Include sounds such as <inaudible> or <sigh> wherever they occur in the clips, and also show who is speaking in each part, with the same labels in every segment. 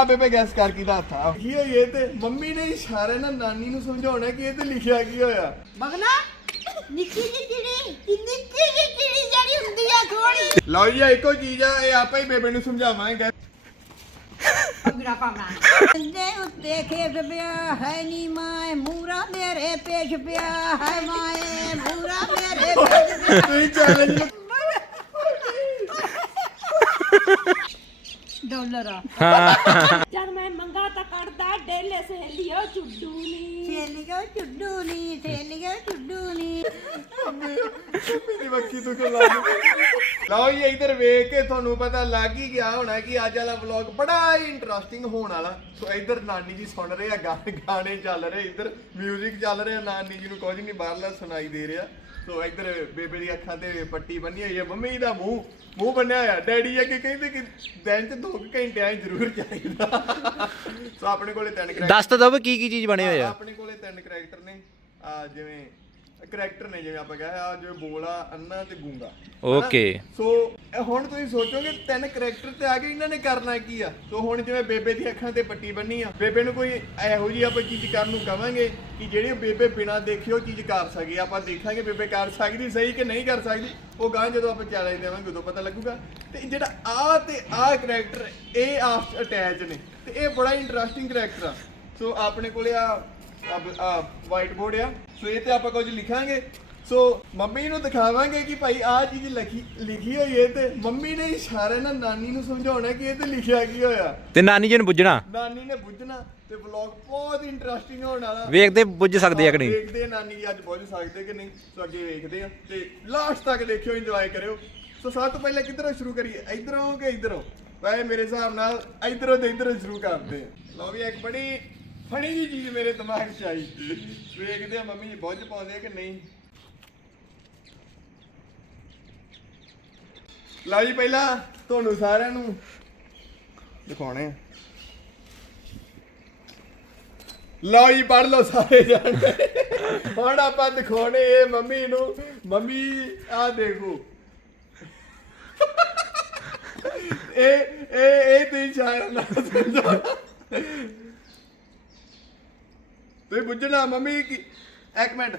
Speaker 1: ਆ ਬੇਬੇ ਗੈਸ ਕਰ ਕੀ ਦਾ ਹੱਥ ਆ। ਕੀ ਹੋਈ ਇਹ ਤੇ ਮੰਮੀ ਨੇ ਇਸ਼ਾਰੇ ਨਾਲ ਨਾਨੀ ਨੂੰ ਸਮਝਾਉਣਾ ਕਿ ਇਹ ਤੇ ਲਿਖਿਆ ਕੀ ਹੋਇਆ।
Speaker 2: ਮਗਨਾ ਨਿੱਕੀ ਜਿਹੀ ਚਿੜੀ ਨਿੱਕੀ ਜਿਹੀ ਚਿੜੀ ਜਿਹੜੀ ਹੁੰਦੀ ਆ ਥੋੜੀ
Speaker 1: ਲਓ ਜੀ ਇਹ ਇੱਕੋ ਚੀਜ਼ ਆ ਇਹ ਆਪਾਂ ਹੀ ਬੇਬੇ ਨੂੰ ਸਮਝਾਵਾਂਗੇ
Speaker 2: ਪੰਗੜਾ ਪਾਉਣਾ। ਕੰਨੇ ਉੱਤੇ ਖੇਸ ਪਿਆ ਹੈ ਨੀ ਮਾਏ ਮੂਰਾ ਮੇਰੇ ਪੇਸ਼ ਪਿਆ ਹੈ ਮਾਏ ਮੂਰਾ ਮੇਰੇ ਪੇਸ਼ ਪਿਆ।
Speaker 1: ਤੁਸੀਂ ਚੈਲੰਜ
Speaker 2: ਡਾਲਰ ਆ।
Speaker 3: ਜਦ ਮੈਂ ਮੰਗਾ ਤਾਂ ਕੱਢਦਾ ਡੇਲੇ ਸਹੇਲੀਓ ਚੁੱਡੂ ਨੀ।
Speaker 2: ਸੇਲੀਓ ਚੁੱਡੂ ਨੀ ਸੇਲੀਓ ਚੁੱਡੂ ਨੀ।
Speaker 1: ਮੇਰੀ ਬੱਕੀ ਤੋਂ ਕਿਉਂ ਲੱਗ ਲਓ ਜੀ ਇੱਧਰ ਵੇਖ ਕੇ ਤੁਹਾਨੂੰ ਪਤਾ ਲੱਗ ਹੀ ਗਿਆ ਹੋਣਾ ਕਿ ਅੱਜ ਵਾਲਾ ਵਲੌਗ ਬੜਾ ਹੀ ਇੰਟਰਸਟਿੰਗ ਹੋਣ ਵਾਲਾ। ਸੋ ਇੱਧਰ ਨਾਨੀ ਜੀ ਸੁਣ ਰਹੇ ਆ ਗਾਣੇ ਚੱਲ ਰਹੇ ਇੱਧਰ 뮤직 ਚੱਲ ਰਿਹਾ। ਨਾਨੀ ਜੀ ਨੂੰ ਕੁਝ ਨਹੀਂ ਬਾਹਰਲਾ ਸੁਣਾਈ ਦੇ ਰਿਹਾ। ਸੋ ਇੱਧਰ ਬੇਬੇ ਦੀ ਅੱਖਾਂ ਤੇ ਪੱਟੀ ਬੰਨੀ ਹੋਈ ਹੈ ਮੰਮੀ ਦਾ ਮੂੰਹ ਮੂੰਹ ਬੰਨਿਆ ਹੋਇਆ। ਡੈਡੀ ਅੱਗੇ ਕਹਿੰਦੇ ਕਿ ਦਿਨ ਚ 2 ਘੰਟਿਆਂ 'ਚ ਜ਼ਰੂਰ ਚਾਹੀਦਾ। ਸੋ ਆਪਣੇ ਕੋਲੇ ਤਿੰਨ ਕਰੈਕਟਰ
Speaker 4: ਦੱਸ ਤਾਂ ਦੋ ਵੀ ਕੀ ਕੀ ਚੀਜ਼ ਬਣੇ ਹੋਏ ਆ।
Speaker 1: ਆਪਣੇ ਕੋਲੇ ਤਿੰਨ ਕਰੈਕਟਰ ਨੇ। ਆ ਜਿਵੇਂ ਕਰੈਕਟਰ ਨੇ ਜਿਵੇਂ ਆਪਾਂ ਕਿਹਾ ਆ ਜਿਵੇਂ ਬੋਲਾ ਅੰਨਾ ਤੇ ਗੂੰਗਾ?
Speaker 4: Okay.
Speaker 1: ਸੋ ਹੁਣ ਤੁਸੀਂ ਸੋਚੋਗੇ ਤਿੰਨ ਕਰੈਕਟਰ ਤੇ ਆ ਗਏ ਇਹਨਾਂ ਨੇ ਕਰਨਾ ਕੀ ਆ? ਸੋ ਹੁਣ ਜਿਵੇਂ ਬੇਬੇ ਦੀ ਅੱਖਾਂ ਤੇ ਪੱਟੀ ਬੰਨੀ ਆ ਬੇਬੇ ਨੂੰ ਕੋਈ ਇਹੋ ਜੀ ਆਪਾਂ ਚੀਜ਼ ਕਰਨ ਨੂੰ ਕਵਾਂਗੇ ਕਿ ਜਿਹੜੀ ਬੇਬੇ ਬਿਨਾਂ ਦੇਖੇ ਉਹ ਚੀਜ਼ ਕਰ ਸਕੇ। ਆਪਾਂ ਦੇਖਾਂਗੇ ਬੇਬੇ ਕਰ ਸਕਦੀ ਸਹੀ ਕਿ ਨਹੀਂ ਕਰ ਸਕਦੀ। ਉਹ ਗਾਂ ਜਦੋਂ ਆਪਾਂ ਚੈਲੰਜ ਦੇਵਾਂਗੇ ਉਦੋਂ ਪਤਾ ਲੱਗੂਗਾ। ਤੇ ਜਿਹੜਾ ਆ ਤੇ ਆ ਕਰੈਕਟਰ ਇਹ ਆਪ ਅਟੈਚ ਨੇ। ਤੇ ਇਹ ਬੜਾ ਇੰਟਰਸਟਿੰਗ ਕਰੈਕਟਰ ਆ। ਸੋ ਆਪਣੇ ਕੋਲੇ ਆ ਵਾਈਟ ਬੋਰਡ ਆ। ਸੋ ਇਹ ਤੇ ਆਪਾਂ ਕੁਝ ਲਿਖਾਂਗੇ। ਸੋ ਮੰਮੀ ਨੂੰ ਦਿਖਾਵਾਂਗੇ ਕਿ ਭਾਈ ਆ ਚੀਜ਼ ਲਿਖੀ ਲਿਖੀ ਹੋਈ ਹੈ ਤੇ ਮੰਮੀ ਨੇ ਇਸ਼ਾਰੇ ਨਾਲ ਨਾਨੀ ਨੂੰ ਸਮਝਾਉਣਾ ਕਿ ਇਹ ਤੇ ਲਿਖਿਆ ਕੀ ਹੋਇਆ।
Speaker 4: ਤੇ ਨਾਨੀ ਜੀ ਨੂੰ ਪੁੱਜਣਾ
Speaker 1: ਨਾਨੀ ਨੇ ਬੁੱਝਣਾ ਤੇ ਵਲੌਗ ਬਹੁਤ ਇੰਟਰਸਟਿੰਗ ਹੋਣ ਵਾਲਾ।
Speaker 4: ਵੇਖਦੇ ਪੁੱਜ ਸਕਦੇ ਆ ਕਿ ਨਹੀਂ?
Speaker 1: ਦੇਖਦੇ ਆ ਨਾਨੀ ਜੀ ਅੱਜ ਬੁੱਝ ਸਕਦੇ ਕਿ ਨਹੀਂ। ਸੋ ਅੱਗੇ ਵੇਖਦੇ ਆ ਤੇ ਲਾਸਟ ਤੱਕ ਦੇਖਿਓ ਇੰਜੋਏ ਕਰਿਓ। ਸੋ ਸਭ ਤੋਂ ਪਹਿਲਾਂ ਕਿੱਧਰੋਂ ਸ਼ੁਰੂ ਕਰੀਏ? ਇਧਰੋਂ ਕਿ ਇਧਰੋਂ? ਵੈਸੇ ਮੇਰੇ ਹਿਸਾਬ ਨਾਲ ਇਧਰੋਂ ਤੇ ਇਧਰੋਂ ਸ਼ੁਰੂ ਕਰਦੇ ਆ। ਲਓ ਵੀ ਇੱਕ ਬੜੀ ਫਣੀ ਜੀ ਚੀਜ਼ ਮੇਰੇ ਦਿਮਾਗ 'ਚ ਆਈ। ਵੇਖਦੇ ਆ ਮੰਮੀ ਜੀ ਬੁੱਝ ਪਾਉਂਦੇ ਆ ਕਿ ਨਹੀਂ। ਲਓ ਜੀ ਪਹਿਲਾਂ ਤੁਹਾਨੂੰ ਸਾਰਿਆਂ ਨੂੰ ਦਿਖਾਉਣੇ ਆ। ਲਓ ਜੀ ਪੜ ਲਓ ਸਾਰੇ ਜਾਣੇ। ਹੁਣ ਆਪਾਂ ਦਿਖਾਉਣੇ ਇਹ ਮੰਮੀ ਨੂੰ। ਮੰਮੀ ਆ ਦੇਖੋ। ਇਹ ਇਹ ਇਹ ਤੇ ਸ਼ਾਇਦ ਨਾ ਸਮਝੋ। ਤੁਸੀਂ ਬੁੱਝਣਾ ਮੰਮੀ ਕੀ? ਇੱਕ ਮਿੰਟ।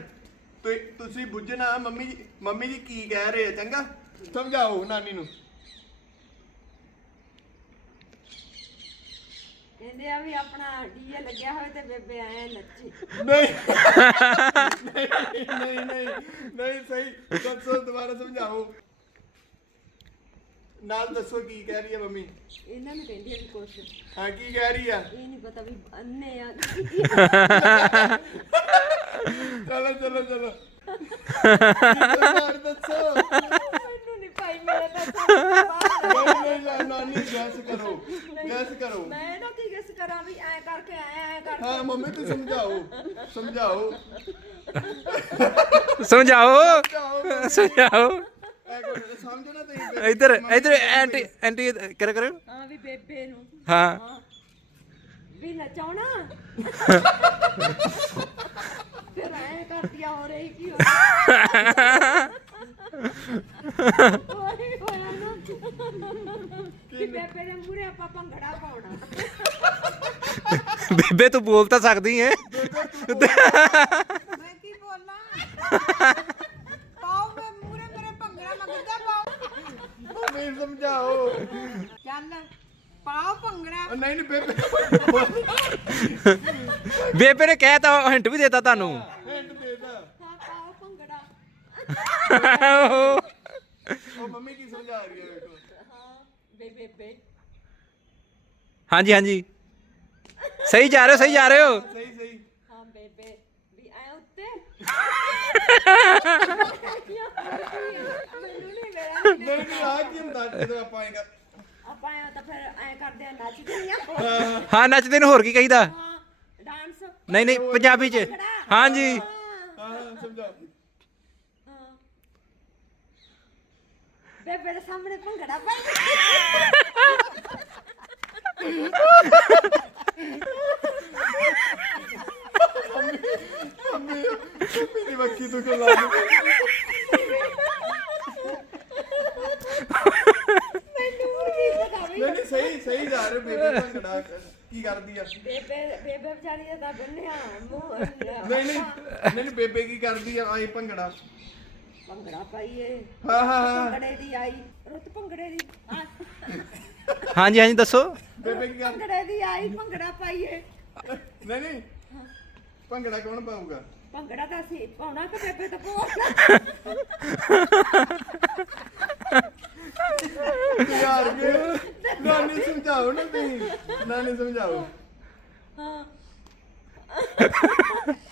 Speaker 1: ਤੁਸੀਂ ਤੁਸੀਂ ਬੁੱਝਣਾ ਮੰਮੀ ਜੀ- ਮੰਮੀ ਜੀ ਕੀ ਕਹਿ ਰਹੇ ਆ ਚੰਗਾ? ਸਮਝਾਓ ਨਾਨੀ ਨੂੰ।
Speaker 3: ਕਹਿੰਦੇ ਆ ਵੀ ਆਪਣਾ ਡੀਏ ਲੱਗਿਆ ਹੋਵੇ ਤੇ ਬੇਬੇ ਐ ਨੱਚੇ।
Speaker 1: ਨਹੀਂ ਨਹੀਂ ਨਹੀਂ ਨਹੀਂ ਨਹੀਂ ਸਹੀ। ਦੱਸੋ ਦੁਬਾਰਾ ਸਮਝਾਓ। ਨਾਲ ਦੱਸੋ ਕੀ ਕਹਿ ਰਹੀ ਹੈ ਮੰਮੀ?
Speaker 3: ਇਹਨਾਂ ਨੂੰ ਕਹਿੰਦੇ ਆ ਵੀ ਕੁਛ। ਇਹ
Speaker 1: ਹਾਂ ਕੀ ਕਹਿ ਰਹੀ ਆ?
Speaker 3: ਨਹੀਂ ਪਤਾ ਵੀ ਅੰਨੇ ਆ।
Speaker 1: ਚਲੋ ਚਲੋ ਚਲੋ। <laughs> ਦੁਬਾਰਾ ਦੱਸੋ?
Speaker 3: ਮੈਨੂੰ ਨਹੀਂ ਭਾਈ ਮੇਰੇ ਤਾਂ
Speaker 1: ਨਹੀਂ ਨਹੀਂ ਨਾ- ਨਾਨੀ ਗੈਸ ਕਰੋ ਗੈਸ ਕਰੋ।
Speaker 3: ਮੈਂ ਨਾ ਕੀ ਕਿਸ ਕਰਾਂ ਵੀ ਐ ਕਰਕੇ ਐ ਐ ਕਰਕੇ।
Speaker 1: ਹਾਂ ਮੰਮੀ ਤੂੰ ਸਮਝਾਓ। ਸਮਝਾਓ।
Speaker 4: ਸਮਝਾਓ।
Speaker 1: ਸਮਝਾਓ। ਸਮਝਣਾ ਤੁਸੀਂ
Speaker 4: ਇੱਧਰ ਇੱਧਰ ਐਂਟੀ ਐਂਟੀ ਕਰ ਕਰ
Speaker 3: ਹਾਂ ਵੀ ਬੇਬੇ ਨੂੰ।
Speaker 4: ਹਾਂ।
Speaker 3: ਵੀ ਨਚਾਉਣਾ? ਫਿਰ ਐ ਕਰਦੀ ਆ ਹੋ ਰਹੀ ਕੀ ਹੋਇਆ ਹੋਇਆ ਨਾ। ਕਿ ਬੇਬੇ ਦੇ ਮੂਰੇ ਆਪਾਂ ਭੰਗੜਾ ਪਾਉਣਾ।
Speaker 4: ਬੇਬੇ ਤੂੰ ਬੋਲ ਤਾਂ ਸਕਦੀ ਐ
Speaker 2: ਮੈਂ ਕੀ ਬੋਲਾਂ ਪਾਓ ਮੈਂ ਮੂਰੇ ਮੇਰੇ ਭੰਗੜਾ ਮੰਗਦਾ ਪਾਓ
Speaker 1: ਮੰਮੀ ਸਮਝਾਓ।
Speaker 2: ਚੱਲ ਪਾਓ ਭੰਗੜਾ।
Speaker 1: ਉਹ ਨਹੀਂ ਨਹੀਂ ਬੇਬੇ।
Speaker 4: ਬੇਬੇ ਨੇ ਕਹਿਤਾ ਹਿੰਟ ਵੀ ਦੇਤਾ ਤੁਹਾਨੂੰ।
Speaker 1: ਹਿੰਟ ਦੇ ਦਾ
Speaker 3: ਹਾਂ ਪਾਓ ਭੰਗੜਾ।
Speaker 1: ਉਹ ਮੰਮੀ ਕੀ ਸਮਝਾ ਰਹੀ ਹੈ ਵੇਖੋ।
Speaker 3: ਹਾਂ ਬੇ ਬੇਬੇ
Speaker 4: ਹਾਂਜੀ ਹਾਂਜੀ। ਸਹੀ ਜਾ ਰਹੇ ਹੋ ਸਹੀ ਜਾ ਰਹੇ ਹੋ।
Speaker 1: ਸਹੀ ਸਹੀ।
Speaker 3: ਹਾਂ ਬੇਬੇ ਵੀ ਐ ਉੱਤੇ। <laughs> ਮੈਨੂੰ ਮੇਰਾ
Speaker 1: ਨਹੀਂ ਨਹੀਂ ਆ ਕੀ ਹੁੰਦਾ ਜਦੋਂ ਆਪਾਂ ਇਹ ਕਰ
Speaker 3: ਆਪਾਂ ਐ ਤਾਂ ਫਿਰ ਐ ਕਰਦੇ ਆ ਨੱਚਦੇ ਆ
Speaker 4: ਹਾਂ। ਨੱਚਦੇ ਨੂੰ ਹੋਰ ਕੀ ਕਹੀਦਾ?
Speaker 3: ਹਾਂ ਡਾਂਸ
Speaker 4: ਨਹੀਂ ਨਹੀਂ ਪੰਜਾਬੀ ਚ। ਹਾਂਜੀ।
Speaker 1: ਹਾਂ। ਹਾਂ ਸਮਝਾਓ
Speaker 3: ਬੇਬੇ ਦੇ ਸਾਹਮਣੇ ਭੰਗੜਾ ਪਾਈ
Speaker 1: ਮੰਮੀ ਮੇਰੀ ਬੱਕੀ ਤੋਂ ਕਿਉਂ ਲੱਗ ਹੋ ਬੇਬੇ ਭੰਗੜਾ ਕੀ ਕਰਦੀ ਆ?
Speaker 3: ਬੇਬੇ ਬੇਬੇ ਵਿਚਾਰੀ ਦਾ ਤਾਂ ਬੰਨਿਆ ਮੂੰਹ
Speaker 1: ਨਹੀਂ ਨਹੀਂ ਨਹੀਂ ਨਹੀਂ, ਬੇਬੇ ਕੀ ਕਰਦੀ ਆ? ਆਏ ਭੰਗੜਾ।
Speaker 3: ਭੰਗੜਾ ਪਾਈਏ।
Speaker 1: ਹਾਂ ਹਾਂ ਹਾਂ।
Speaker 3: ਭੰਗੜੇ ਦੀ ਆਈ। ਰੁੱਤ ਭੰਗੜੇ ਦੀ।
Speaker 4: ਹਾਂਜੀ ਹਾਂਜੀ ਦੱਸੋ।
Speaker 1: ਬੇਬੇ ਕੀ ਕਰਦੀ
Speaker 3: ਭੰਗੜੇ ਦੀ ਆਈ ਭੰਗੜਾ ਪਾਈਏ।
Speaker 1: ਨਹੀਂ ਨਹੀਂ। ਭੰਗੜਾ ਕੌਣ ਪਾਊਗਾ?
Speaker 3: ਭੰਗੜਾ ਤਾਂ ਅਸੀਂ ਪਾਉਣਾ ਕਿ ਬੇਬੇ ਤਾਂ ਪਾਉਣਾ
Speaker 1: ਯਾਰ ਕੇ ਨਾਨੀ ਸਮਝਾਓ ਨਾ ਤੁਸੀਂ। ਨਾਨੀ ਸਮਝਾਓ।
Speaker 3: ਹਾਂ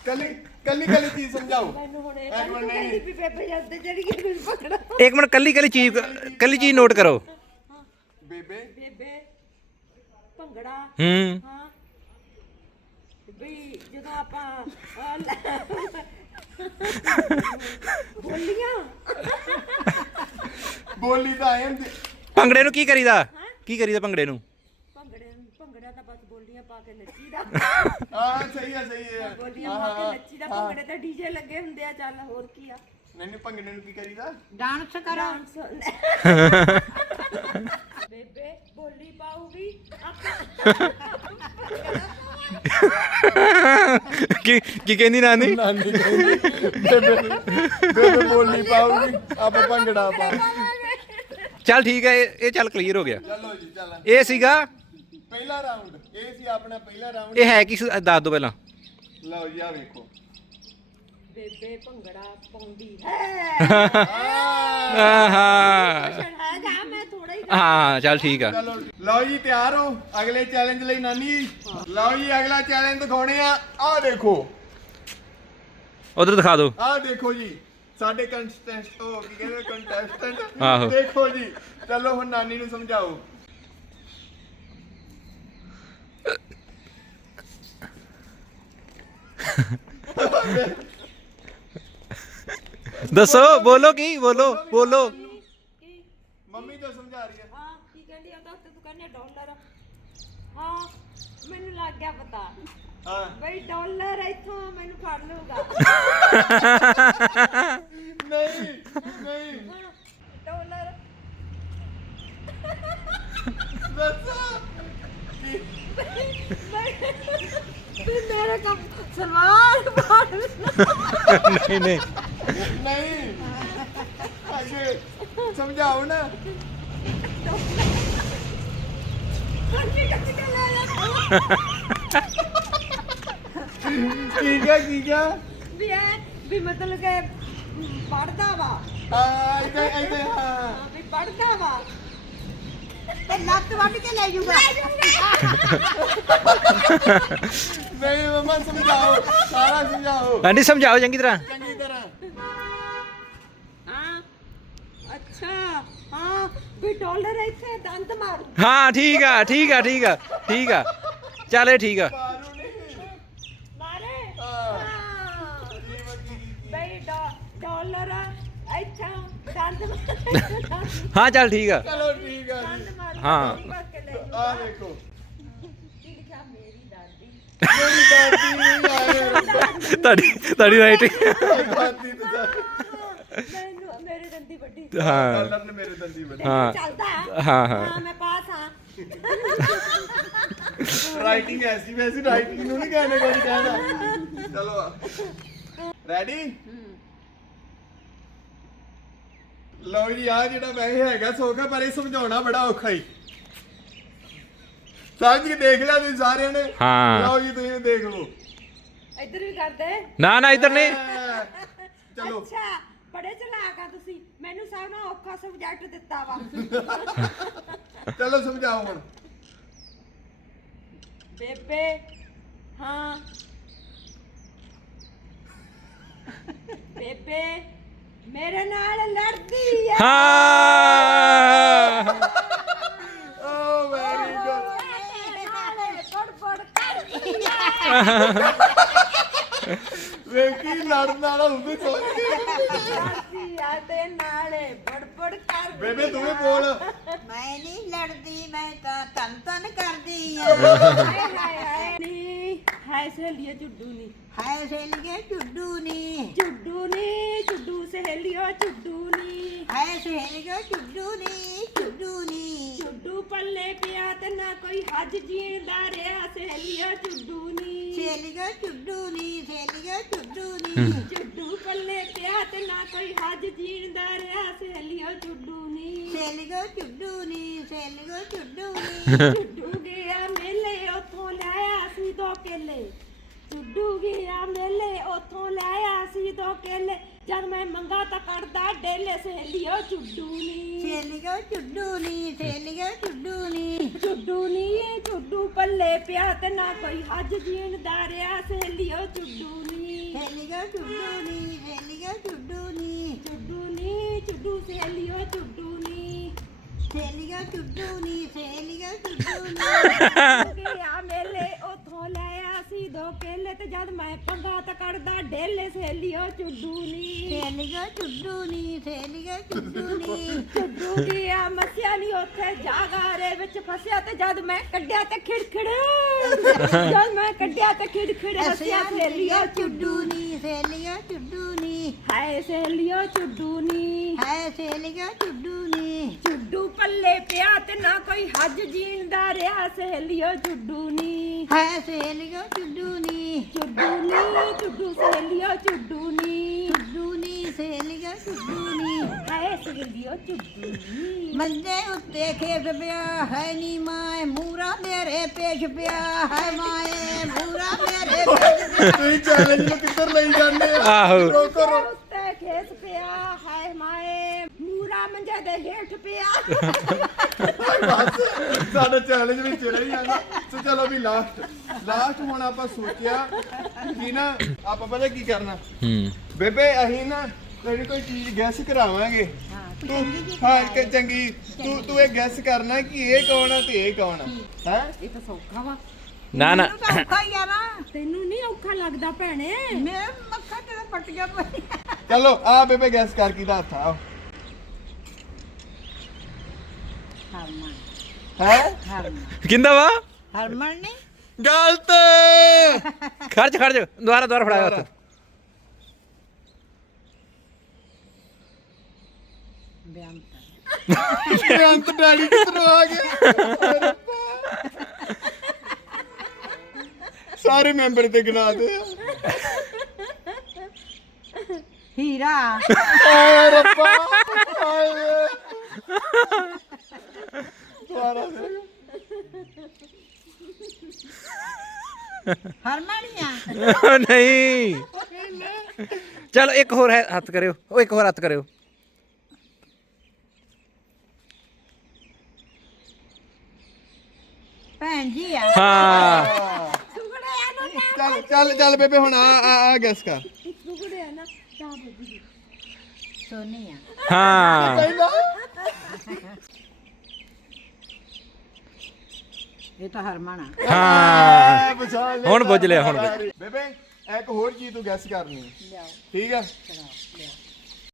Speaker 1: ਕੱਲੀ ਕੱਲੀ ਕੱਲੀ ਚੀਜ਼ ਸਮਝਾਓ।
Speaker 3: ਮੈਨੂੰ ਹੁਣ ਇਹ
Speaker 1: ਇੱਕ
Speaker 3: ਗੱਲ
Speaker 1: ਮਿੰਟ
Speaker 3: ਨਹੀਂ। ਵੀ ਬੇਬੇ ਜਦ ਚੜੀ ਗਈ ਕੁਝ ਭੰਗੜਾ
Speaker 4: ਇੱਕ ਮਿੰਟ ਕੱਲੀ ਕੱਲੀ ਚੀਜ਼ ਕੱਲੀ ਚੀਜ਼ ਨੋਟ ਕਰੋ।
Speaker 1: ਬੇਬੇ।
Speaker 3: ਬੇਬੇ। ਭੰਗੜਾ।
Speaker 4: ਹੂੰ।
Speaker 3: ਹਾਂ। ਵੀ ਜਦੋਂ ਆਪਾਂ ਅਹ, ਲੈ- ਬੋਲੀਆਂ?
Speaker 1: ਬੋਲੀ ਤਾਂ ਆਏ ਹੁੰਦੀ।
Speaker 4: ਭੰਗੜੇ ਨੂੰ ਕੀ ਕਰੀਦਾ? ਕੀ ਕਰੀਦਾ ਭੰਗੜੇ ਨੂੰ?
Speaker 3: ਭੰਗੜੇ ਭੰਗੜਾ ਤਾਂ ਬਸ ਬੋਲੀਆਂ ਪਾ ਕੇ ਨੱਚੀਦਾ।
Speaker 1: ਹਾਂ ਸਹੀ ਆ ਸਹੀ ਆ।
Speaker 3: ਬੋਲੀਆਂ
Speaker 1: ਹਾਂ,
Speaker 3: ਪਾ
Speaker 1: ਹਾਂ,
Speaker 3: ਕੇ ਨੱਚੀਦਾ।
Speaker 1: ਹਾਂ।
Speaker 3: ਭੰਗੜੇ ਤੇ ਡੀਜੇ ਲੱਗੇ ਹੁੰਦੇ ਆ ਚੱਲ ਹੋਰ ਕੀ ਆ।
Speaker 1: ਨਹੀਂ ਨਹੀਂ ਭੰਗੜੇ ਨੂੰ ਕੀ ਕਰੀਦਾ?
Speaker 2: ਡਾਂਸ ਕਰੋ।
Speaker 3: ਡਾਂਸ। ਬੇਬੇ ਬੋਲੀ ਪਾਉਗੀ ਆਪਾਂ
Speaker 4: ਕੀ ਕੀ ਕਹਿੰਦੀ ਨਾਨੀ?
Speaker 1: ਨਾਨੀ ਕਹਿੰਦੀ ਬੇਬੇ ਬੇਬੇ ਬੋਲੀ ਪਾਉਗੀ ਆਪਾਂ ਭੰਗੜਾ ਪਾ।
Speaker 4: ਚੱਲ ਠੀਕ ਹੈ ਇਹ ਇਹ ਚੱਲ ਕਲੀਅਰ ਹੋ ਗਿਆ।
Speaker 1: ਚਲੋ ਜੀ ਚੱਲ।
Speaker 4: ਇਹ ਸੀਗਾ
Speaker 1: ਪਹਿਲਾ ਰਾਉਂਡ ਇਹ ਸੀ ਆਪਣਾ ਪਹਿਲਾ ਰਾਉਂਡ
Speaker 4: ਇਹ ਹੈ ਕੀ ਸੀ? ਦੱਸ ਦੋ ਪਹਿਲਾਂ।
Speaker 1: ਲਓ ਜੀ ਆ ਵੇਖੋ।
Speaker 3: ਬੇਬੇ ਭੰਗੜਾ ਪਾਉਂਦੀ ਹੈ।
Speaker 4: ਆਹਾ।
Speaker 3: ਹੈਗਾ ਮੈਂ ਥੋੜਾ ਹੀ
Speaker 4: ਹਾਂ ਚੱਲ ਠੀਕ ਆ।
Speaker 1: ਚਲੋ ਜੀ। ਲਓ ਜੀ ਤਿਆਰ ਹੋ। ਅਗਲੇ ਚੈਲੰਜ ਲਈ ਨਾਨੀ। ਜੀ ਲਓ ਜੀ ਅਗਲਾ ਚੈਲੰਜ ਦਿਖਾਉਣੇ ਆ। ਆਹ ਦੇਖੋ।
Speaker 4: ਉਧਰ ਦਿਖਾ ਦਿਓ।
Speaker 1: ਆਹ ਦੇਖੋ ਜੀ। ਸਾਡੇ ਕੰਟੈਸਟੈਂਟ ਉਹ ਕੀ ਕਹਿੰਦੇ ਕੰਟੈਸਟੈਂਟ
Speaker 4: ਆਹੋ।
Speaker 1: ਦੇਖੋ ਜੀ। ਚਲੋ ਹੁਣ ਨਾਨੀ ਨੂੰ ਸਮਝਾਓ। <laughs>
Speaker 4: ਦੱਸੋ ਬੋਲੋ ਕੀ ਬੋਲੋ ਬੋਲੋ।
Speaker 1: ਮੰਮੀ ਤਾਂ ਸਮਝਾ ਰਹੀ ਹੈ।
Speaker 3: ਹਾਂ ਕੀ ਕਹਿੰਦੀ ਆ ਤਾਂ ਤੂੰ ਕਹਿੰਦੀ ਡਾਲਰ। ਹਾਂ ਮੈਨੂੰ ਲੱਗ ਗਿਆ ਪਤਾ।
Speaker 1: ਹਾਂ।
Speaker 3: ਬਈ ਡਾਲਰ ਇੱਥੋਂ ਮੈਨੂੰ ਫੜ ਲਊਗਾ।
Speaker 1: ਨਹੀਂ ਨਹੀਂ।
Speaker 3: ਡਾਲਰ।
Speaker 1: ਦੱਸੋ।
Speaker 3: ਵੀ ਮੇਰੇ ਕੰਮ ਸਲਵਾਰ ਫੜ
Speaker 4: ਨਹੀਂ ਨਹੀਂ
Speaker 1: ਨਹੀਂ। ਅੱਗੇ ਸਮਝਾਓ ਨਾ
Speaker 3: ਕੰਨੀ ਕੱਟ ਕੇ ਲੈ ਜਾ ਵੀ ਇਹ ਵੀ ਮਤਲਬ ਕਿ ਪੜਦਾ ਵਾ
Speaker 1: ਹਾਂ ਇੱਥੇ ਇੱਥੇ ਹਾਂ
Speaker 3: ਹਾਂ, ਵੀ ਪੜਦਾ ਵਾ
Speaker 2: ਤੇ ਲੱਤ ਵੱਢ ਕੇ ਲੈ ਜਾਊਗਾ
Speaker 1: ਨਹੀਂ ਮਮਾ ਸਮਝਾਓ ਸਾਰਾ ਸਮਝਾਓ।
Speaker 4: ਆਂਟੀ ਸਮਝਾਓ ਚੰਗੀ ਤਰ੍ਹਾਂ।
Speaker 1: ਚੰਗੀ ਤਰ੍ਹਾਂ
Speaker 3: ਹਾਂ ਅੱਛਾ ਹਾਂ ਵੀ ਡਾਲਰ ਇੱਥੇ ਦੰਦ ਮਾਰੂ
Speaker 4: ਹਾਂ ਠੀਕ ਆ ਠੀਕ ਆ ਠੀਕ ਆ ਠੀਕ ਆ ਚੱਲ ਇਹ ਠੀਕ ਆ
Speaker 1: ਮਾਰੂ ਨਹੀਂ
Speaker 3: ਮਾਰੇ
Speaker 1: ਹਾਂ।
Speaker 3: ਹਾਂ
Speaker 1: ਜੀ ਮੱਕੀ ਜੀ
Speaker 3: ਬਈ ਡਾ- ਡਾਲਰ ਇੱਥੋਂ ਦੰਦ ਮਾਰੂ
Speaker 4: ਹਾਂ ਚੱਲ ਠੀਕ ਆ
Speaker 1: ਚਲੋ ਠੀਕ ਆ
Speaker 3: ਦੰਦ
Speaker 1: ਜੀ
Speaker 3: ਮਾਰੂ
Speaker 4: ਹਾਂ।
Speaker 3: ਭਰ ਕੇ ਲੈ ਜਾਊ।
Speaker 1: ਆ ਦੇਖੋ
Speaker 3: ਕੀ ਲਿਖਿਆ ਮੇਰੀ ਦਾਦੀ
Speaker 1: ਮੇਰੀ ਦਾਦੀ ਨਹੀਂ ਆਏ
Speaker 4: ਤੁਹਾਡੀ ਤੁਹਾਡੀ ਰਾਈਟਿੰਗ
Speaker 1: ਦਾਦੀ ਤਾਂ
Speaker 3: ਮੈਨੂੰ ਮੇਰੇ ਦੰਦੀ ਵੱਡੀ।
Speaker 4: ਹਾਂ।
Speaker 1: ਕਲਰ ਨੇ ਮੇਰੇ ਦੰਦੀ ਬਣੀ
Speaker 4: ਹਾਂ।
Speaker 3: ਚੱਲਦਾ
Speaker 4: ਹਾਂ। ਹਾਂ
Speaker 3: ਹਾਂ। ਮੈਂ ਪਾਸ ਹਾਂ।
Speaker 1: ਰਾਈਟਿੰਗ ਐਸੀ ਵੈਸੀ ਰਾਈਟਿੰਗ ਨੂੰ ਨਹੀਂ ਕਹਿਣੇ ਕੋਈ ਕਹਿਣਾ ਚਲੋ ਰੈਡੀ ਲਓ ਜੀ ਆ ਜਿਹੜਾ ਵੈਸੇ ਹੈਗਾ ਸੌਖਾ ਪਰ ਇਹ ਸਮਝਾਉਣਾ ਬੜਾ ਔਖਾ ਹੀ ਸਮਝ ਕੇ ਦੇਖ ਲਿਆ ਤੁਸੀਂ ਸਾਰਿਆਂ ਨੇ?
Speaker 4: ਹਾਂ।
Speaker 1: ਲਓ ਜੀ ਤੁਸੀਂ ਦੇਖ ਲਓ।
Speaker 3: ਇੱਧਰ ਵੀ ਕਰਦੇ।
Speaker 4: ਨਾ ਨਾ ਇੱਧਰ ਨਹੀਂ।
Speaker 1: ਚਲੋ।
Speaker 3: ਅੱਛਾ। ਬੜੇ ਚਲਾਕ ਆ ਤੁਸੀਂ। ਮੈਨੂੰ ਸਭ ਨਾਲੋਂ ਔਖਾ ਸਬਜੈਕਟ ਦਿੱਤਾ ਵਾ।
Speaker 1: ਚਲੋ ਸਮਝਾਓ ਹੁਣ।
Speaker 3: ਬੇਬੇ ਹਾਂ। ਬੇਬੇ ਮੇਰੇ ਨਾਲ ਲੜਦੀ ਆ।
Speaker 4: ਹਾਂ।
Speaker 1: ਓ ਵੈਰੀ ਗੁੱਡ
Speaker 3: ਮੇਰੇ ਨਾਲ ਬੜਬੜ ਕਰਦੀ ਆ। <laughs>
Speaker 1: ਵੇਖੀ ਲੜਨ ਵਾਲਾ ਹੁੰਦੀ ਸੋਚ ਕੇ
Speaker 3: ਲੜਦੀ ਆ ਤੇ ਨਾਲੇ ਬੜਬੜ ਕਰਦੀ
Speaker 1: ਬੇਬੇ ਤੂੰ ਵੀ ਬੋਲ।
Speaker 2: ਮੈਂ ਨਹੀਂ ਲੜਦੀ ਮੈਂ ਤਾਂ ਤਨ ਤਨ ਕਰਦੀ ਆ।
Speaker 3: ਹਾਏ ਹਾਏ ਹਾਏ ਨੀ। ਹਾਏ ਸਹੇਲੀਏ ਚੁੱਡੂ ਨੀ।
Speaker 2: ਹਾਏ ਸੇਲੀਏ ਝੁੱਡੂ ਨੀ।
Speaker 3: ਚੁੱਡੂ ਨੀ ਚੁੱਡੂ ਸਹੇਲੀਓ ਚੁੱਡੂ ਨੀ।
Speaker 2: ਹਾਏ ਸੇਲੀਏ ਝੁੱਡੂ ਨੀ ਝੁੱਡੂ ਨੀ।
Speaker 3: ਚੁੱਡੂ ਪੱਲੇ ਪਿਆ ਤੇ ਨਾ ਕੋਈ ਹੱਜ ਜੀਣ ਦਾ ਰਿਆ ਸਹੇਲੀਓ ਚੁੱਡੂ ਨੀ।
Speaker 2: ਸੇਲੀਗਾ ਚੁੱਡੂ ਨੀ ਸੇਲੀਗਾ ਚੁੱਡੂ ਨੀ।
Speaker 3: ਚੁੱਡੂ ਪੱਲੇ ਪਿਆ ਤੇ ਨਾ ਕੋਈ ਹੱਜ ਜੀਣਦਾ ਰਿਹਾ। ਸਹੇਲੀਓ ਚੁੱਡੂ ਨੀ।
Speaker 2: ਸੇਲੀਗਾ ਚੁੱਡੂ ਨੀ ਸੇਲੀਗਾ ਚੁੱਡੂ ਨੀ।
Speaker 3: ਚੁੱਡੂ ਗਿਆ ਮੇਲੇ ਉਥੋਂ ਲਾਇਆ ਸੀ ਦੋ ਕੇਲੇ। ਚੁੱਡੂ ਗਿਆ ਮੇਲੇ ਉਥੋਂ ਲਾਇਆ ਸੀ ਦੋ ਕੇਲੇ। ਜਦ ਮੈਂ ਮੰਗਾ ਤਾਂ ਕੱਢਦਾ ਡੇਲੇ ਸਹੇਲੀਓ ਚੁੱਡੂ ਨੀ।
Speaker 2: ਸੇਲੀਗਾ ਚੁੱਡੂ ਨੀ ਸੇਲੀਗਾ ਚੁੱਡੂ ਨੀ।
Speaker 3: ਚੁੱਡੂ ਨੀ ਇਹ ਚੁੱਡੂ ਪੱਲੇ ਪਿਆ ਤੇ ਨਾ ਕੋਈ ਹੱਜ ਜੀਣਦਾ ਰਿਹਾ। ਸਹੇਲੀਓ ਚੁੱਡੂ ਨੀ।
Speaker 2: ਸੇਲੀਗਾ ਚੁੱਡੂ ਨੀ ਸੇਲੀਗਾ ਚੁੱਡੂ ਨੀ।
Speaker 3: ਚੁੱਡੂ ਨੀ ਚੁੱਡੂ ਸਹੇਲੀਓ ਚੁੱਡੂ ਨੀ।
Speaker 2: ਸੇਲੀਗਾ ਚੁੱਡੂ ਨੀ ਸੇਲੀਗਾ ਚੁੱਡੂ ਨੀ।
Speaker 3: ਗਿਆ ਮੇਲੇ। ਦੋ ਕੇਲੇ ਤੇ ਜਦ ਮੈਂ ਪੰਗਾ ਤਾਂ ਕੱਢਦਾ ਡੇਲੇ ਸਹੇਲੀਓ ਚੁੱਡੂ ਨੀ।
Speaker 2: ਸੇਲੀਗਾ ਚੁੱਡੂ ਨੀ ਸੇਲੀਗਾ ਚੁੱਡੂ ਨੀ।
Speaker 3: ਚੁੱਡੂ ਗਿਆ ਮਸਿਆ ਨਹੀਂ ਉੱਥੇ ਜਾਗਾਰੇ ਵਿੱਚ ਫਸਿਆ ਤੇ ਜਦ ਮੈਂ ਕੱਢਿਆ ਤੇ ਖਿੜਖਿੜ। <laughs> ਜਦ ਮੈਂ ਕੱਢਿਆ ਤੇ ਖਿੜਖਿੜ ਹੱਸਿਆ
Speaker 2: ਹਸਿਆ
Speaker 3: ਸਹੇਲੀਓ
Speaker 2: ਚੁੱਡੂ। ਨੀ ਸੇਲੀਗਾ ਚੁੱਡੂ
Speaker 3: ਹਾਏ ਸਹੇਲੀਓ ਚੁੱਡੂ ਨੀ।
Speaker 2: ਹੈ ਸੇਲੀਗਾ ਚੁੱਡੂ ਨੀ।
Speaker 3: ਚੁੱਡੂ ਪੱਲੇ ਪਿਆ ਤੇ ਨਾ ਕੋਈ ਹੱਜ ਜੀਣਦਾ ਰਿਹਾ ਸਹੇਲੀਓ ਚੁੱਡੂ ਨੀ।
Speaker 2: ਹੈ ਸੇਲੀਗਾ ਚੁੱਡੂ ਨੀ।
Speaker 3: ਚੁੱਡੂ ਨੀ ਚੁੱਡੂ ਸਹੇਲੀਓ ਚੁੱਡੂ ਨੀ।
Speaker 2: ਚੁੱਡੂ ਨੀ ਸੇਲੀਗਾ ਚੁੱਡੂ ਨੀ।
Speaker 3: ਹਾਏ ਸਹੇਲੀਓ ਚੁੱਡੂ ਨੀ।
Speaker 2: ਮੰਦੇ ਉੱਤੇ ਖੇਸ ਪਿਆ ਹੈ ਨੀ ਮਾਏ ਮੂਰਾ ਮੇਰੇ ਪੇਸ਼ ਪਿਆ ਹੈ ਮਾਏ ਮੂਰਾ ਮੇਰੇ
Speaker 1: ਤੁਸੀਂ ਚੈਲੰਜ ਨੂੰ ਕਿੱਧਰ ਲਈ ਜਾਂਦੇ ਆ
Speaker 4: ਆਹੋ।
Speaker 1: ਰੋਕੋ ਰੋਕੋ।
Speaker 3: ਉੱਤੇ ਖੇਸ ਪਿਆ ਹਾਏ ਮਾਏ ਮੂਰਾ ਮੰਜੇ ਦੇ ਹੇਠ ਪਿਆ।
Speaker 1: ਬਸ ਸਾਡਾ ਚੈਲੰਜ ਵਿੱਚ ਰਹੀ ਜਾਂਦਾ। ਸੋ ਚਲੋ ਵੀ ਲਾਸਟ ਲਾਸਟ ਹੁਣ ਆਪਾਂ ਸੋਚਿਆ ਕਿ ਨਾ ਆਪਾਂ ਪਤਾ ਕੀ ਕਰਨਾ?
Speaker 4: ਹੂੰ।
Speaker 1: ਬੇਬੇ ਅਸੀਂ ਨਾ ਤੇਰੀ ਕੋਈ ਚੀਜ਼ ਗੈਸ ਕਰਾਵਾਂਗੇ। ਤੂੰ ਹਾਂ ਕਿ ਚੰਗੀ ਤੂੰ ਤੂੰ ਇਹ ਗੈਸ ਕਰਨਾ ਕਿ ਇਹ ਕੌਣ ਆ ਤੇ ਇਹ ਕੌਣ ਆ? ਹੈ?
Speaker 3: ਇਹ ਤਾਂ ਸੌਖਾ ਵਾ।
Speaker 4: ਨਾ ਨਾ।
Speaker 2: ਮੈਨੂੰ ਤਾਂ ਔਖਾ ਹੀ ਆ ਨਾ।
Speaker 3: ਤੈਨੂੰ ਨਹੀਂ ਔਖਾ ਲੱਗਦਾ ਭੈਣੇ?
Speaker 2: ਮੇਰੇ ਮੱਖਾਂ ਤੇ ਤਾਂ ਪੱਟੀਆਂ ਪਈਆਂ
Speaker 1: ਚਲੋ ਆ ਬੇਬੇ ਗੈਸ ਕਰ ਕੀ ਦਾ ਹੱਥ ਆ
Speaker 2: ਹਰਮਨ।
Speaker 1: ਹੈ?
Speaker 2: ਹਰਮਨ।
Speaker 4: ਕਿੰਦਾ ਵਾ?
Speaker 2: ਹਰਮਨ ਨੇ?
Speaker 1: ਗਲਤ!
Speaker 4: ਖਰਚ ਖਰਚ ਦੁਬਾਰਾ ਦੁਬਾਰਾ ਫੜਾਇਆ ਹੱਥ।
Speaker 2: ਬਿਆਨ ਕਰ
Speaker 1: ਬੇਅੰਤ ਡੈਡੀ ਕਿੱਧਰੋਂ ਆ ਗਿਆ। <laughs> ਸਾਰੇ ਮੈਂਬਰ ਤੇ ਗਿਣਾ ਦੇ
Speaker 2: ਹੀਰਾ।
Speaker 1: ਓਏ ਰੱਬਾ ਹਾਏ। ਦੁਬਾਰਾ ਦੇ
Speaker 2: ਹਰਮਨ ਹੀ ਆ
Speaker 4: ਨਹੀਂ। ਚਲੋ ਇੱਕ ਹੋਰ ਹੈ ਹੱਥ ਕਰਿਓ। ਉਹ ਇੱਕ ਹੋਰ ਹੱਥ ਕਰਿਓ।
Speaker 2: ਭੈਣ ਜੀ ਆ।
Speaker 4: ਹਾਂ।
Speaker 1: ਚੱਲ ਚੱਲ ਚੱਲ ਬੇਬੇ ਹੁਣ ਆ ਆ ਆ ਗੈਸ ਕਰ।
Speaker 3: ਟੁਕੜਿਆਂ ਨਾ ਤਾਂ ਬੱਜੀ
Speaker 2: ਸੋਨੀ ਆ
Speaker 4: ਹਾਂ
Speaker 1: ਪਹਿਲਾਂ
Speaker 2: ਇਹ ਤਾਂ ਹਰਮਨ ਆ।
Speaker 4: ਹਾਂ।
Speaker 1: ਐ ਬਚਾ ਲਿਆ
Speaker 4: ਹੁਣ ਬੁੱਝ ਲਿਆ, ਹੁਣ ਬੁੱਝ।
Speaker 1: ਬੇਬੇ ਇੱਕ ਹੋਰ ਚੀਜ਼ ਤੂੰ ਗੈਸ ਕਰਨੀ। ਹੈ
Speaker 2: ਲਿਆਓ।
Speaker 1: ਠੀਕ ਹੈ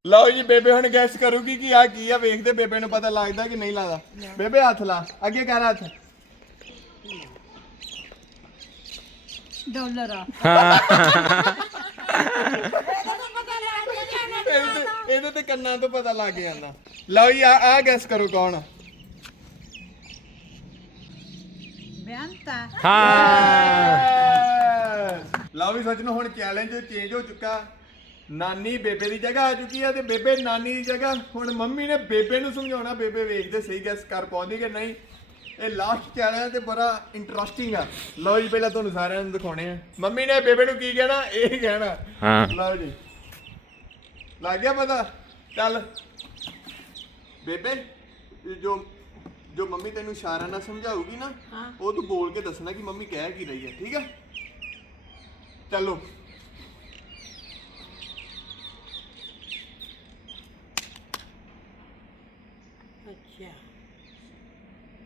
Speaker 1: ਲਓ ਜੀ ਬੇਬੇ ਹੁਣ ਗੈਸ ਕਰੂਗੀ ਕਿ ਆ ਕੀ ਆ ਵੇਖਦੇ ਬੇਬੇ ਨੂੰ ਪਤਾ ਲੱਗਦਾ ਕਿ ਨਹੀਂ ਲੱਗਦਾ। ਬੇਬੇ ਹੱਥ ਲਾ। ਅੱਗੇ ਕਰ ਹੱਥ।
Speaker 2: ਡਾਲਰ ਆ।
Speaker 4: ਹਾਂ
Speaker 1: ਇਹਦੇ ਤੇ- ਇਹਦੇ ਤੇ ਕੰਨਾਂ ਤੋਂ ਪਤਾ ਲੱਗ ਜਾਂਦਾ। ਲਓ ਜੀ ਆ ਆ ਗੈਸ ਕਰੋ ਕੌਣ
Speaker 2: ਬਿਆਨ ਤਾਂ
Speaker 4: ਹਾਂ।
Speaker 1: ਲਓ ਵੀ ਸੱਚ ਨੂੰ ਹੁਣ ਚੈਲੰਜ ਚੇਂਜ ਹੋ ਚੁੱਕਾ। ਨਾਨੀ ਬੇਬੇ ਦੀ ਜਗ੍ਹਾ ਆ ਚੁੱਕੀ ਹੈ ਤੇ ਬੇਬੇ ਨਾਨੀ ਦੀ ਜਗ੍ਹਾ। ਹੁਣ ਮੰਮੀ ਨੇ ਬੇਬੇ ਨੂੰ ਸਮਝਾਉਣਾ। ਬੇਬੇ ਵੇਖਦੇ ਸਹੀ ਗੈਸ ਕਰ ਪਾਉਂਦੀ ਕਿ ਨਹੀਂ। ਇਹ ਲਾਸਟ ਚੈਲੰਜ ਤੇ ਬੜਾ ਇੰਟਰਸਟਿੰਗ ਆ। ਲਓ ਜੀ ਪਹਿਲਾਂ ਤੁਹਾਨੂੰ ਸਾਰਿਆਂ ਨੂੰ ਦਿਖਾਉਣੇ ਆ। ਮੰਮੀ ਨੇ ਬੇਬੇ ਨੂੰ ਕੀ ਕਹਿਣਾ? ਇਹ ਕਹਿਣਾ।
Speaker 4: ਹਾਂ।
Speaker 1: ਲਓ ਜੀ। ਲੱਗ ਗਿਆ ਪਤਾ? ਚੱਲ। ਬੇਬੇ ਇਹ ਜੋ ਜੋ ਮੰਮੀ ਤੈਨੂੰ ਇਸ਼ਾਰਾ ਨਾਲ ਸਮਝਾਊਗੀ ਨਾ ਉਹ ਤੂੰ ਬੋਲ ਕੇ ਦੱਸਣਾ ਕਿ ਮੰਮੀ ਕਹਿ ਕੀ ਰਹੀ ਹੈ ਠੀਕ ਹੈ ਚਲੋ।
Speaker 2: ਅੱਛਾ।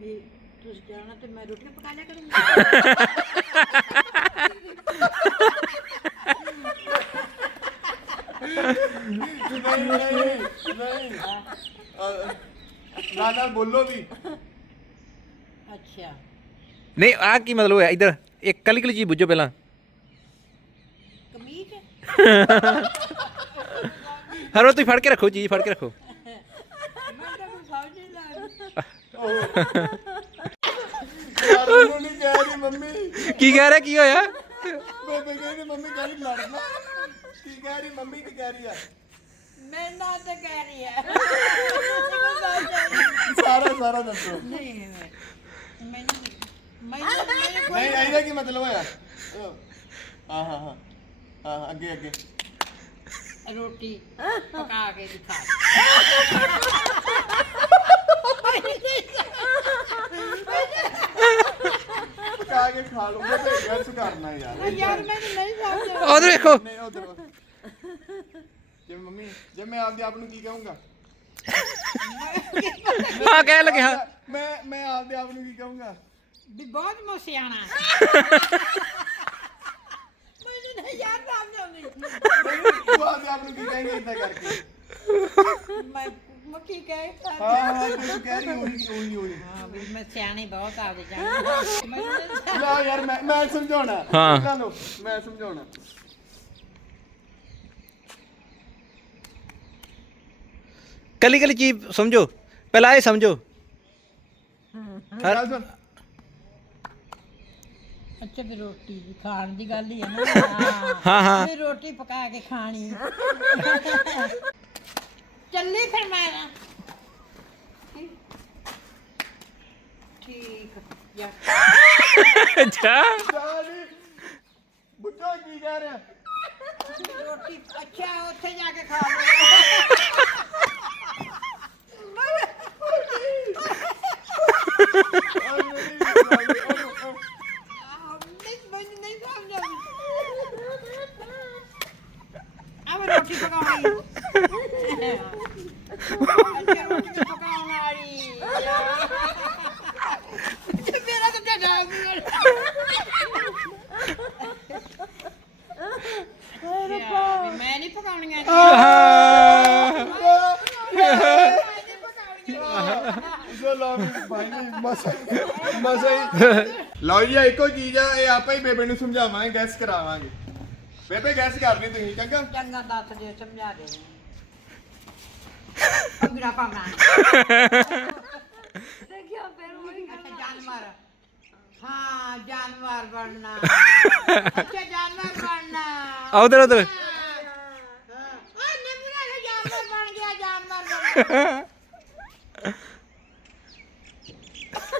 Speaker 2: ਇਹ ਤੁਸੀਂ ਜਾਣਾ ਤੇ ਮੈਂ ਰੋਟੀ ਪਕਾ ਲਿਆ ਕਰੂੰਗੀ।
Speaker 1: ਨਹੀਂ ਨਹੀਂ ਨਹੀਂ ਅਹ, ਨਾ ਨਾ ਬੋਲੋ ਵੀ।
Speaker 2: ਅੱਛਾ।
Speaker 4: ਨਹੀਂ ਆ ਕੀ ਮਤਲਬ ਹੈ? ਇਧਰ ਇੱਕ ਕਲੀ ਕਲੀ ਚੀਜ਼ ਬੁੱਝੋ ਪਹਿਲਾਂ।
Speaker 2: ਕਮੀਜ਼?
Speaker 4: ਹਰੋ ਤੁਸੀਂ ਫੜ ਕੇ ਰੱਖੋ ਚੀਜ਼ ਫੜ ਕੇ ਰੱਖੋ।
Speaker 2: ਮੈਂ ਤਾਂ ਕੋਈ ਸਮਝ ਨਹੀਂ ਲੱਗਦੀ
Speaker 1: ਯਾਰ ਉਹਨੂੰ ਨਹੀਂ ਕਹਿ ਰਹੀ ਮੰਮੀ।
Speaker 4: ਕੀ ਕਹਿ ਰਿਹਾ ਕੀ ਹੋਇਆ?
Speaker 1: ਬੇਬੇ ਕਹਿੰਦੀ ਮੰਮੀ ਕਹਿੰਦੀ ਲੜਨਾ ਕੀ ਕਹਿ ਰਹੀ ਮੰਮੀ ਕੀ ਕਹਿ ਰਹੀ ਆ?
Speaker 2: ਮੈਂ ਨਾ ਤੇ ਕਹਿ ਰਹੀ ਹੈ
Speaker 1: ਸਾਰਾ ਸਾਰਾ ਦੱਸੋ।
Speaker 2: ਨਹੀਂ ਮੈਨੂੰ ਮੈਨੂੰ ਮੇਰੇ ਕੋਲ
Speaker 1: ਨਹੀਂ ਇਹਦਾ ਕੀ ਮਤਲਬ ਹੋਇਆ? ਹਾਂ ਹਾਂ। ਹਾਂ ਹਾਂ ਅੱਗੇ ਅੱਗੇ।
Speaker 2: ਰੋਟੀ ਪਕਾ ਕੇ ਦਿਖਾ।
Speaker 1: ਪਕਾ ਕੇ ਖਾ ਲੂੰਗਾ ਤੇ ਗੈਸ ਕਰਨਾ ਯਾਰ।
Speaker 2: ਯਾਰ ਮੈਨੂੰ ਨਹੀਂ ਸਮਝ
Speaker 4: ਉਧਰ ਵੇਖੋ।
Speaker 1: ਨਹੀਂ ਉਧਰ ਜੇ ਮੰਮੀ ਜੇ ਮੈਂ ਆਪਦੇ ਆਪ ਨੂੰ ਕੀ ਕਹੂੰਗਾ?
Speaker 4: ਹਾਂ ਕਹਿ ਲੱਗਿਆ।
Speaker 1: ਮੈਂ ਮੈਂ ਆਪਦੇ ਆਪ ਨੂੰ ਕੀ ਕਹੂੰਗਾ?
Speaker 2: ਵੀ ਬਹੁਤ ਮੋਸਿਆਣਾ। ਮੈਨੂੰ ਨਹੀਂ ਯਾਰ ਸਮਝ ਆਉਂਦੀ
Speaker 1: ਨਹੀਂ, ਤੂੰ ਆਪਦੇ ਆਪ ਨੂੰ ਕੀ ਕਹੇਂਗੇ ਇਦਾਂ ਕਰਕੇ?
Speaker 2: ਮੈਂ ਮੱਕੀ ਕਹਿ
Speaker 1: ਹਾਂ ਹਾਂ ਤੂੰ ਕਹਿ ਰਹੀ ਉਹੀ ਉਹੀ ਉਹੀ।
Speaker 2: ਹਾਂ ਵੀ ਮੈਂ ਸਿਆਣੀ ਬਹੁਤ ਮੈਨੂੰ ਨਹੀਂ
Speaker 1: ਲੈ ਯਾਰ ਮੈਂ ਮੈਂ ਸਮਝਾਉਣਾ।
Speaker 4: ਹਾਂ।
Speaker 1: ਮੈਂ ਸਮਝਾਉਣਾ।
Speaker 4: ਕੱਲੀ ਕੱਲੀ ਚੀਜ਼ ਸਮਝੋ। ਪਹਿਲਾਂ ਇਹ ਸਮਝੋ।
Speaker 2: ਅੱਛਾ ਵੀ ਰੋਟੀ ਦੀ ਖਾਣ ਦੀ ਗੱਲ ਹੀ ਹੈ ਨਾ।
Speaker 4: ਹਾਂ ਹਾਂ।
Speaker 2: ਵੀ ਰੋਟੀ ਪਕਾ ਕੇ ਖਾਣੀ। ਚੱਲੀ ਫਿਰ ਮੈਂ ਨਾ। ਠੀਕ ਜਾ।
Speaker 4: ਅੱਛਾ।
Speaker 1: ਸਾਲੀ ਬੁੱਢਾ ਕੀ ਕਹਿ ਰਿਹਾ?
Speaker 2: ਰੋਟੀ ਅੱਛਾ ਉੱਥੇ ਜਾ ਕੇ ਖਾ ਲਓ
Speaker 1: ਆਹ ਮੇਰੀ ਸਾਲੀ, ਉਹ- ਉਹ-
Speaker 2: ਨਹੀਂ ਮੈਨੂੰ ਨਹੀਂ ਸਮਝ ਆਉਂਦੀ ਆ ਮੈਂ ਰੋਟੀ ਪਕਾਉਣੀ ਅੱਛਾ ਰੋਟੀ ਵੀ ਪਕਾਉਣ ਵਾਲੀ ਤੇ ਮੇਰਾ ਤਾਂ ਢਿੱਡ ਆ ਗਿਆ ਮੈਂ ਨਹੀਂ ਪਕਾਉਣੀਆਂ
Speaker 1: ਜੋ ਲਓ ਵੀ ਭਾਈ ਨੇ ਮਸਾ ਮਸਾ ਹੀ ਲਓ ਜੀ ਆਹ ਇੱਕੋ ਚੀਜ਼ ਆ ਇਹ ਆਪਾਂ ਹੀ ਬੇਬੇ ਨੂੰ ਸਮਝਾਵਾਂਗੇ ਗੈਸ ਕਰਾਵਾਂਗੇ। ਬੇਬੇ ਗੈਸ ਕਰਨੀ ਤੁਸੀਂ ਚੰਗਾ?
Speaker 2: ਚੰਗਾ ਦੱਸ ਦਿਓ ਸਮਝਾ ਦੇ। ਅੰਗਰਾ ਪਾਉਣਾ।
Speaker 3: ਦੇਖਿਆ ਫਿਰ ਉਹੀ
Speaker 2: ਅੱਛਾ ਜਾਨਵਰ। ਹਾਂ ਜਾਨਵਰ ਬਣਨਾ। ਅੱਛਾ ਜਾਨਵਰ ਬਣਨਾ।
Speaker 4: ਉਧਰ ਉਧਰ।
Speaker 2: ਓਏ ਨਿਮਰਾ ਇਹ ਜਾਨਵਰ ਬਣ ਗਿਆ ਜਾਨਵਰ ਬਣ <laughs>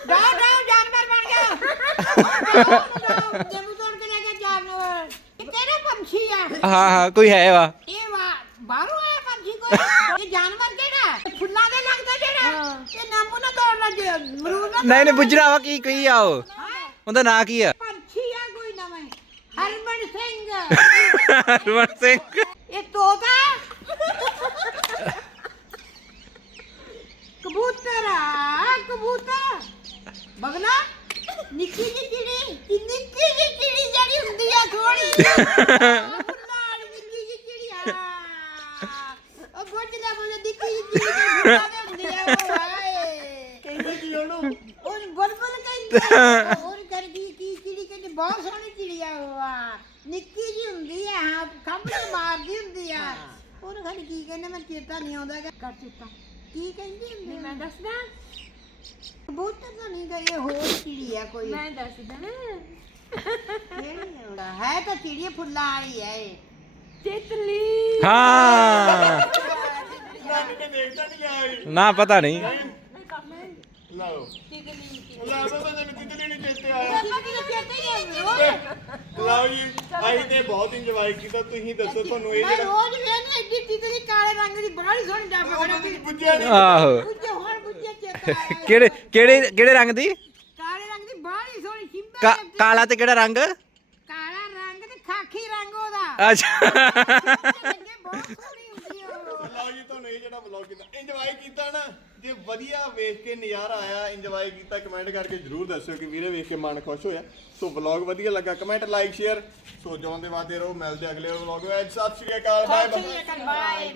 Speaker 2: ਡਾ ਡਾ ਜਾਨਵਰ ਬਣ ਗਿਆ। <laughs> ਜਮੂ ਤੋੜ ਕੇ ਲੈ ਗਿਆ ਜਾਨਵਰ। ਇਹ ਕਿਹੜਾ ਪੰਛੀ ਆ?
Speaker 4: ਹਾਂ ਹਾਂ ਕੋਈ ਹੈ ਵਾ।
Speaker 2: ਇਹ ਵਾ ਬਾਹਰੋਂ ਆਇਆ ਪੰਛੀ ਕੋਈ? ਇਹ ਜਾਨਵਰ ਕਿਹੜਾ? ਇਹ ਫੁੱਲਾਂ ਦੇ ਲੱਗਦਾ ਜਿਹੜਾ? ਇਹ ਨਿੰਬੂ ਨਾ ਤੋੜਨਾ ਜੇ ਅਮਰੂਦ ਨਾ
Speaker 4: ਨਹੀਂ ਨਹੀਂ ਬੁੱਝਣਾ ਵਾ ਕੀ ਕੀ ਆ ਉਹ?
Speaker 2: ਹਾਂ?
Speaker 4: ਉਹਦਾ ਨਾਂ ਕੀ ਆ?
Speaker 2: ਪੰਛੀ ਆ ਕੋਈ ਨਵੇਂ। ਹਰਮਨ ਸਿੰਘ।
Speaker 4: ਹਰਮਨ ਸਿੰਘ।
Speaker 2: ਇਹ ਤੋਤਾ? <laughs> ਕਬੂਤਰ ਆ ਕਬੂਤਰ। ਬਗਲਾ ਨਿੱਕੀ ਜਿਹੀ ਚਿੜੀ ਕਿ ਨਿੱਕੀ ਜਿਹੀ ਚਿੜੀ ਜਿਹੜੀ ਹੁੰਦੀ ਆ ਥੋੜੀ <laughs> ਵਾਲੀ ਨਿੱਕੀ ਜਿਹੀ ਚਿੜੀ ਆ। ਉਹ ਗੋਚਦਾ ਬੋਲੇ ਨਿੱਕੀ ਜਿਹੀ ਚਿੜੀ ਦੀ ਦੇ ਹੁੰਦੀ ਆ ਉਹ ਹਾਏ।
Speaker 1: ਕਹਿੰਦੇ ਕੀ ਉਹਨੂੰ।
Speaker 2: ਉਹ ਬੁਲਬੁਲ ਕਹਿੰਦੀ ਆ ਹੋਰ ਕਰ ਕੀ ਚਿੜੀ ਕਹਿੰਦੀ ਬਹੁਤ ਸੋਹਣੀ ਚਿੜੀ ਆ ਉਹ ਆ। ਨਿੱਕੀ ਜੀ ਹੁੰਦੀ ਆ ਹਾਂ ਖੰਭੇ ਮਾਰਦੀ ਹੁੰਦੀ ਆ। ਉਹਨੂੰ ਖਾਲੀ ਕੀ ਕਹਿੰਦੇ ਮੈਂ ਚੇਤਾ ਨਹੀਂ ਆਉਂਦਾ ਕਿ ਕਰ ਚੇਤਾ। ਕੀ ਕਹਿੰਦੀ ਹੁੰਦੀ
Speaker 3: ਮੈਂ ਦੱਸਦਾ।
Speaker 2: ਕਬੂਤਰ ਤਾਂ ਨਹੀਂ ਗਈ ਇਹ ਹੋਰ ਚਿੜੀ ਆ ਕੋਈ।
Speaker 3: ਮੈਂ ਦੱਸਦਾ
Speaker 2: ਕਿਹੜੀ ਆ? ਉਹਦਾ? ਹੈ ਤਾਂ ਚਿੜੀ ਫੁੱਲਾਂ ਵਾਲੀ ਹੈ ਇਹ।
Speaker 3: ਤਿਤਲੀ।
Speaker 4: ਹਾਂ।
Speaker 1: ਨੇ ਦੇਖਦਾ ਨਹੀਂ। ਆਈ
Speaker 4: ਨਾ ਪਤਾ ਨਹੀਂ
Speaker 1: ਲਓ
Speaker 2: ਤਿਗਲੀ
Speaker 1: ਲੈ ਬਾਬਾ ਤੈਨੂੰ ਕਿਤੇ ਨਹੀਂ ਚੇਤੇ ਆਇਆ। ਲਓ ਜੀ ਅਸੀਂ ਤੇ ਬਹੁਤ ਇੰਜੋਏ ਕੀਤਾ ਤੁਸੀਂ ਦੱਸੋ ਤੁਹਾਨੂੰ ਇਹ
Speaker 2: ਮੈਂ
Speaker 1: ਜਿਹੜਾ
Speaker 2: ਰੋਜ਼ ਵੇਖਦਾ ਏਡੀ ਤਿਗਲੀ ਕਾਲੇ ਰੰਗ ਦੀ ਬੜੀ ਸੋਹਣੀ ਡੱਬ
Speaker 1: ਨਹੀਂ
Speaker 4: ਆਹੋ।
Speaker 2: ਬੁੱਝੇ ਹੁਣ ਬੁੱਝੇ ਚੇਤਾ <laughs> ਆਇਆ।
Speaker 4: ਕਿਹੜੇ ਕਿਹੜੇ ਕਿਹੜੇ ਰੰਗ ਦੀ?
Speaker 2: ਕਾਲੇ ਰੰਗ ਦੀ ਬਾਹਲੀ ਸੋਹਣੀ ਸਿੰਬਾ
Speaker 4: ਕਾ- ਕਾਲਾ ਤੇ ਕਿਹੜਾ ਰੰਗ?
Speaker 2: ਕਾਲਾ ਰੰਗ ਤੇ ਖਾਕੀ ਰੰਗ ਉਹਦਾ।
Speaker 4: ਅੱਛਾ।
Speaker 2: ਲੱਗੇ ਬਹੁਤ ਸੋਹਣੀ ਹੁੰਦੀ ਉਹ।
Speaker 1: ਲਓ ਜੀ ਤੁਹਾਨੂੰ ਇਹ ਜਿਹੜਾ ਵਲੌਗ ਕੀਤਾ ਇੰਜੋਏ ਕੀਤਾ ਨਾ। ਜੇ ਵਧੀਆ ਵੇਖ ਕੇ ਨਜ਼ਾਰਾ ਆਇਆ ਇੰਜੋਏ ਕੀਤਾ ਕਮੈਂਟ ਕਰਕੇ ਜਰੂਰ ਦੱਸਿਓ ਕਿ ਵੀਰੇ ਵੇਖ ਕੇ ਮਨ ਖੁਸ਼ ਹੋਇਆ। ਸੋ ਵਲੌਗ ਵਧੀਆ ਲੱਗਾ ਕਮੈਂਟ ਲਾਈਕ ਸ਼ੇਅਰ ਸੋ ਜਿਉਂਦੇ ਵਾਦੇ ਰਹੋ ਮਿਲਦੇ ਅਗਲੇ ਵਲੌਗ ਵਿੱਚ। ਸਤਿ ਸ਼੍ਰੀ ਅਕਾਲ
Speaker 2: ਬਾਏ ਬਾਏ